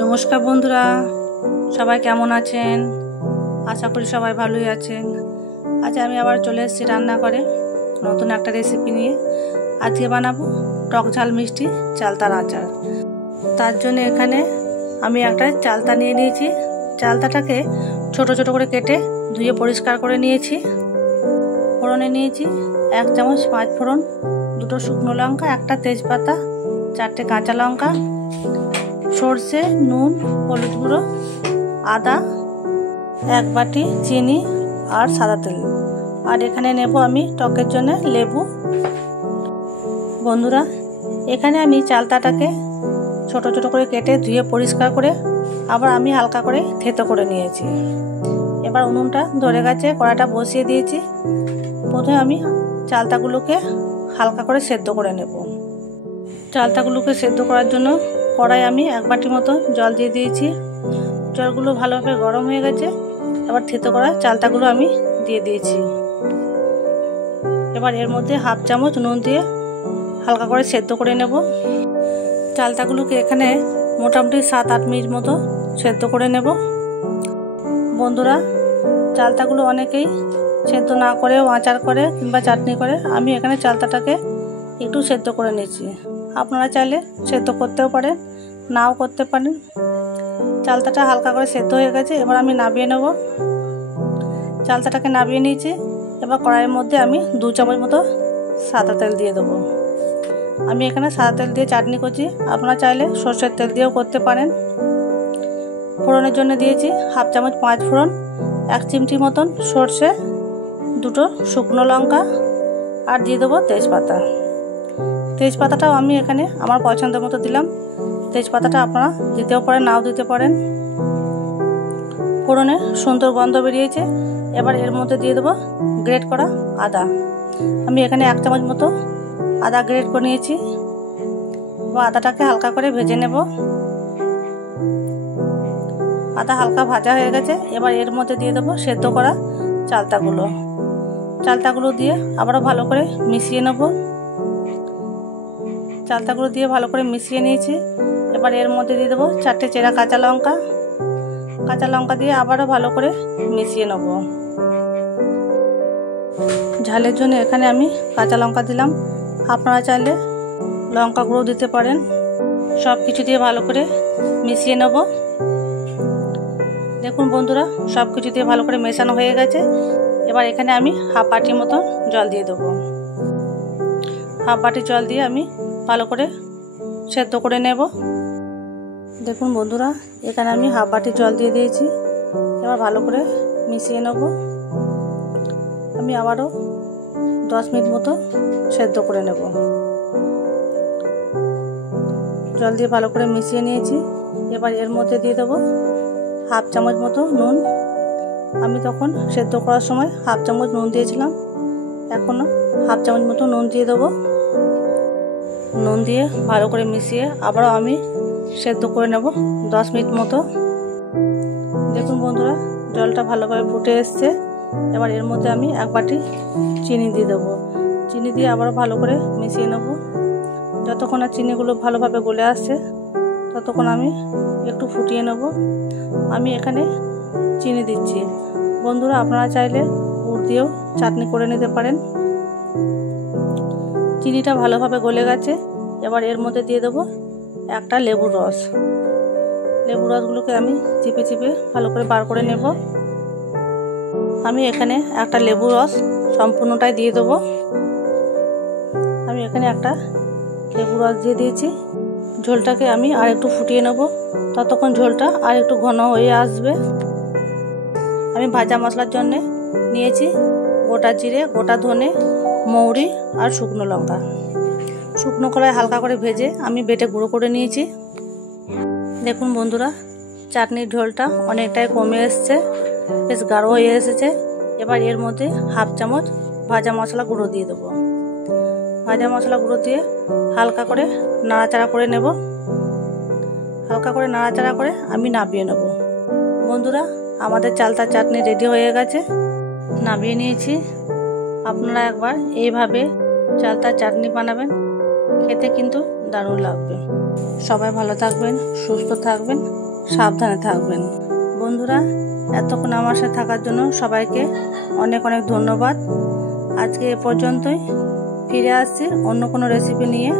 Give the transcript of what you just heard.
নমস্কার বন্ধুরা, সবাই কেমন আছেন? আশা করি সবাই ভালোই আছেন। আজ আমি আবার চলে এসেছি রান্না করে নতুন একটা রেসিপি নিয়ে। আজকে বানাবো টক ঝাল মিষ্টি চালতার আচার। তার জন্য এখানে আমি একটা চালতা নিয়ে নিয়েছি। চালতাটাকে ছোট ছোট করে কেটে ধুয়ে পরিষ্কার করে নিয়েছি। ফোড়নে নিয়েছি 1 চামচ 5 ফোড়ন, 2টো শুকনো লঙ্কা, একটা তেজপাতা, 4টে কাঁচা লঙ্কা, সর্ষে, নুন, হলুদ গুঁড়ো, আদা, 1 বাটি চিনি আর সাদা তেল। আর এখানে নেব আমি টকের জন্য লেবু। বন্ধুরা, এখানে আমি চালতাটাকে ছোট ছোট করে কেটে ধুয়ে পরিষ্কার করে আবার আমি হালকা করে থেতো করে নিয়েছি। এবার উনুনটা ধরে গেছে, কড়াইটা বসিয়ে দিয়েছি। প্রথমে আমি চালতাগুলোকে হালকা করে সেদ্ধ করে নেব। চালতাগুলোকে সেদ্ধ করার জন্য কড়াই আমি 1 বাটি মতো জল দিয়ে দিয়েছি। জলগুলো ভালোভাবে গরম হয়ে গেছে। এবার থেতো করা চালতাগুলো আমি দিয়ে দিয়েছি। এবার এর মধ্যে 1/2 চামচ নুন দিয়ে হালকা করে সেদ্ধ করে নেব। চালতাগুলোকে এখানে মোটামুটি 7-8 মিনিট মতো সেদ্ধ করে নেব। বন্ধুরা, চালতাগুলো অনেকেই সেদ্ধ না করেও আচার করে কিংবা চাটনি করে। আমি এখানে চালতাটাকে একটু সেদ্ধ করে নিয়েছি। আপনারা চাইলে সেদ্ধ করতেও পারেন, নাও করতে পারেন। চালতাটা হালকা করে সেদ্ধ হয়ে গেছে। এবার আমি নামিয়ে নেব। চালতাটাকে নামিয়ে নিয়েছি। এবার কড়াইয়ের মধ্যে আমি 2 চামচ মতো সাদা তেল দিয়ে দেবো। আমি এখানে সাদা তেল দিয়ে চাটনি করছি, আপনারা চাইলে সরষের তেল দিয়েও করতে পারেন। ফোড়নের জন্য দিয়েছি 1/2 চামচ 5 ফোড়ন, 1 চিমটি মতন সর্ষে, 2টো শুকনো লঙ্কা আর দিয়ে দেবো তেজপাতা। তেজপাতাটাও আমি এখানে আমার পছন্দ মতো দিলাম। তেজপাতাটা আপনারা দিতেও পারেন, নাও দিতে পারেন। ফোড়নে সুন্দর গন্ধ বেরিয়েছে। এবার এর মধ্যে দিয়ে দেবো গ্রেট করা আদা। আমি এখানে 1 চামচ মতো আদা গ্রেট করে নিয়েছি। এবার আদাটাকে হালকা করে ভেজে নেব। আদা হালকা ভাজা হয়ে গেছে। এবার এর মধ্যে দিয়ে দেবো সেদ্ধ করা চালতাগুলো দিয়ে আবারও ভালো করে মিশিয়ে নেব। চালতাগুলো দিয়ে ভালো করে মিশিয়ে নিয়েছি। এবার এর মধ্যে দিয়ে দেবো 4টে চেরা কাঁচা লঙ্কা দিয়ে আবারও ভালো করে মিশিয়ে নেব। ঝালের জন্য এখানে আমি কাঁচা লঙ্কা দিলাম, আপনারা চাইলে লঙ্কা গুঁড়ো দিতে পারেন। সব কিছু দিয়ে ভালো করে মিশিয়ে নেব। দেখুন বন্ধুরা, সব কিছু দিয়ে ভালো করে মেশানো হয়ে গেছে। এবার এখানে আমি 1/2 বাটি মতো জল দিয়ে দেবো। 1/2 বাটি জল দিয়ে আমি ভালো করে সেদ্ধ করে নেব। দেখুন বন্ধুরা, এখানে আমি 1/2 বাটি জল দিয়ে দিয়েছি। এবার ভালো করে মিশিয়ে নেব। আমি আবারও 10 মিনিট মতো সেদ্ধ করে নেব। জল দিয়ে ভালো করে মিশিয়ে নিয়েছি। এবার এর মধ্যে দিয়ে দেবো 1/2 চামচ মতো নুন। আমি তখন সেদ্ধ করার সময় 1/2 চামচ নুন দিয়েছিলাম, এখনও 1/2 চামচ মতো নুন দিয়ে দেবো। নুন দিয়ে ভালো করে মিশিয়ে আবারও আমি সেদ্ধ করে নেব 10 মিনিট মতো। দেখুন বন্ধুরা, জলটা ভালোভাবে ফুটে এসছে। এবার এর মধ্যে আমি 1 বাটি চিনি দিয়ে দেবো। চিনি দিয়ে আবারও ভালো করে মিশিয়ে নেব। যতক্ষণ না চিনিগুলো ভালোভাবে গলে আসছে ততক্ষণ আমি একটু ফুটিয়ে নেব। আমি এখানে চিনি দিচ্ছি। বন্ধুরা, আপনারা চাইলে গুড় দিয়েও চাটনি করে নিতে পারেন। চিনিটা ভালোভাবে গলে গেছে। এবার এর মধ্যে দিয়ে দেবো একটা লেবুর রস। লেবুর রসগুলোকে আমি চিপে চিপে ভালো করে বার করে নেব। আমি এখানে একটা লেবুর রস সম্পূর্ণটাই দিয়ে দেবো। আমি এখানে একটা লেবুর রস দিয়ে দিয়েছি। ঝোলটাকে আমি আর একটু ফুটিয়ে নেব, ততক্ষণ ঝোলটা আর একটু ঘন হয়ে আসবে। আমি ভাজা মশলার জন্য নিয়েছি গোটা জিরে, গোটা ধনে, মৌরি আর শুকনো লঙ্কা। শুকনো কড়াই হালকা করে ভেজে আমি বেটে গুঁড়ো করে নিয়েছি। দেখুন বন্ধুরা, চাটনির ঝোলটা অনেকটাই কমে এসছে, বেশ গাঢ় হয়ে এসেছে। এবার এর মধ্যে 1/2 চামচ ভাজা মশলা গুঁড়ো দিয়ে দেবো। ভাজা মশলা গুঁড়ো দিয়ে হালকা করে নাড়াচাড়া করে নেব। হালকা করে নাড়াচাড়া করে আমি নামিয়ে নেব। বন্ধুরা, আমাদের চালতার চাটনি রেডি হয়ে গেছে, নামিয়ে নিয়েছি। আপনারা একবার এইভাবে চালতার চাটনি বানাবেন, খেতে কিন্তু দারুণ লাগবে। সবাই ভালো থাকবেন, সুস্থ থাকবেন, সাবধানে থাকবেন। বন্ধুরা, এতক্ষণ আমার সাথে থাকার জন্য সবাইকে অনেক অনেক ধন্যবাদ। আজকে এ পর্যন্তই, ফিরে আসছি অন্য কোনো রেসিপি নিয়ে।